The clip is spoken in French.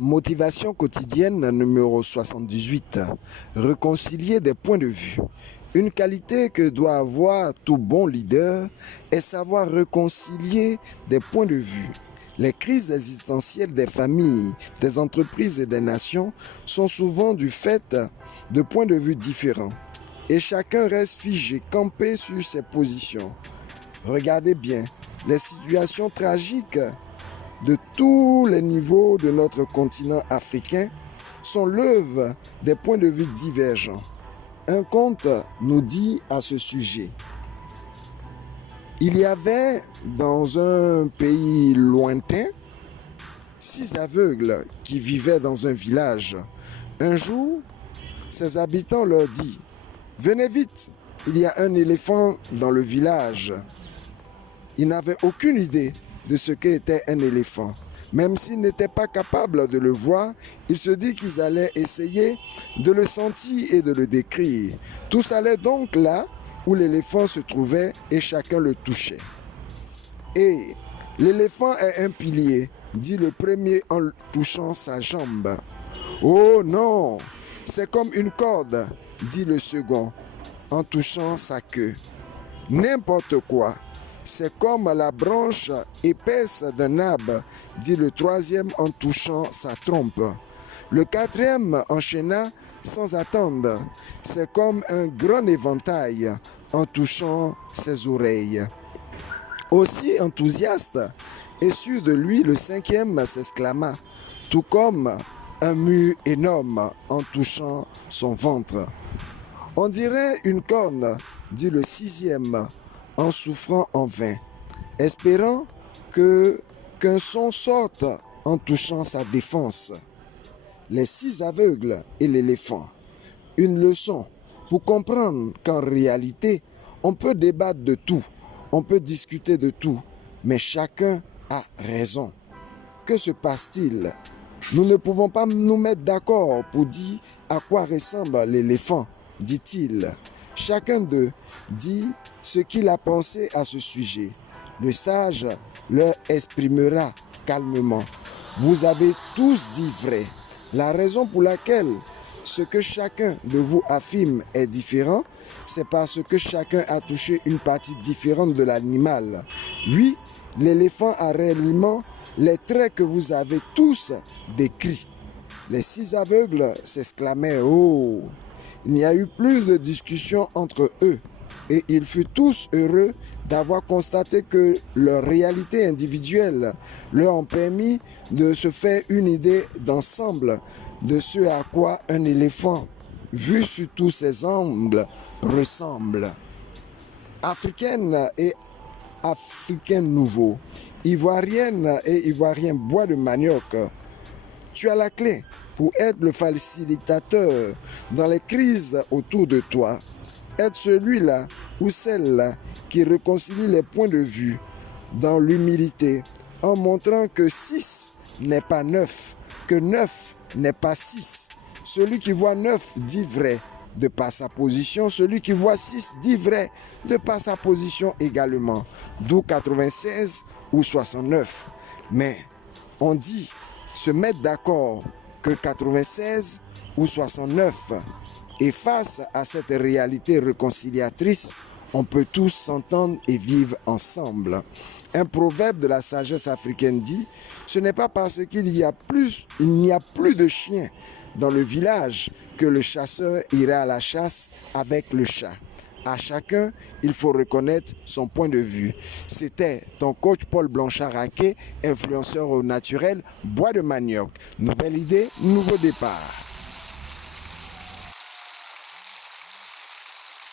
Motivation quotidienne numéro 78. Réconcilier des points de vue. Une qualité que doit avoir tout bon leader est savoir réconcilier des points de vue. Les crises existentielles des familles, des entreprises et des nations sont souvent du fait de points de vue différents. Et chacun reste figé, campé sur ses positions. Regardez bien, les situations tragiques de tous les niveaux de notre continent africain sont l'œuvre des points de vue divergents. Un conte nous dit à ce sujet: il y avait dans un pays lointain 6 aveugles qui vivaient dans un village. Un jour, ses habitants leur disent: venez vite, il y a un éléphant dans le village. Ils n'avaient aucune idée de ce qu'était un éléphant. Même s'ils n'étaient pas capables de le voir, ils se disent qu'ils allaient essayer de le sentir et de le décrire. Tous allaient donc là où l'éléphant se trouvait et chacun le touchait. Et l'éléphant est un pilier, dit le premier en touchant sa jambe. Oh non, c'est comme une corde, dit le second en touchant sa queue. N'importe quoi. C'est comme la branche épaisse d'un arbre, dit le troisième en touchant sa trompe. Le quatrième enchaîna sans attendre. C'est comme un grand éventail en touchant ses oreilles. Aussi enthousiaste et sûr de lui, le cinquième s'exclama, tout comme un mur énorme en touchant son ventre. On dirait une corne, dit le sixième, en souffrant en vain, espérant qu'un son sorte en touchant sa défense. Les 6 aveugles et l'éléphant. Une leçon pour comprendre qu'en réalité, on peut débattre de tout, on peut discuter de tout, mais chacun a raison. Que se passe-t-il? Nous ne pouvons pas nous mettre d'accord pour dire à quoi ressemble l'éléphant, dit-il. Chacun d'eux dit ce qu'il a pensé à ce sujet. Le sage leur exprimera calmement: vous avez tous dit vrai. La raison pour laquelle ce que chacun de vous affirme est différent, c'est parce que chacun a touché une partie différente de l'animal. Oui, l'éléphant a réellement les traits que vous avez tous décrits. Les 6 aveugles s'exclamaient: oh! Il n'y a eu plus de discussion entre eux et ils furent tous heureux d'avoir constaté que leur réalité individuelle leur ont permis de se faire une idée d'ensemble de ce à quoi un éléphant, vu sous tous ses angles, ressemble. Africaine et Africain nouveau, Ivoirienne et Ivoirien bois de manioc, tu as la clé pour être le facilitateur dans les crises autour de toi. Être celui-là ou celle-là qui réconcilie les points de vue dans l'humilité, en montrant que 6 n'est pas 9, que 9 n'est pas 6. Celui qui voit 9 dit vrai de par sa position, celui qui voit 6 dit vrai de par sa position également, d'où 96 ou 69. Mais on dit se mettre d'accord que 96 ou 69. Et face à cette réalité réconciliatrice, on peut tous s'entendre et vivre ensemble. Un proverbe de la sagesse africaine dit: ce n'est pas parce qu'il n'y a plus de chiens dans le village que le chasseur ira à la chasse avec le chat. À chacun, il faut reconnaître son point de vue. C'était ton coach Paul Blanchard-Raquet, influenceur au naturel, bois de manioc. Nouvelle idée, nouveau départ.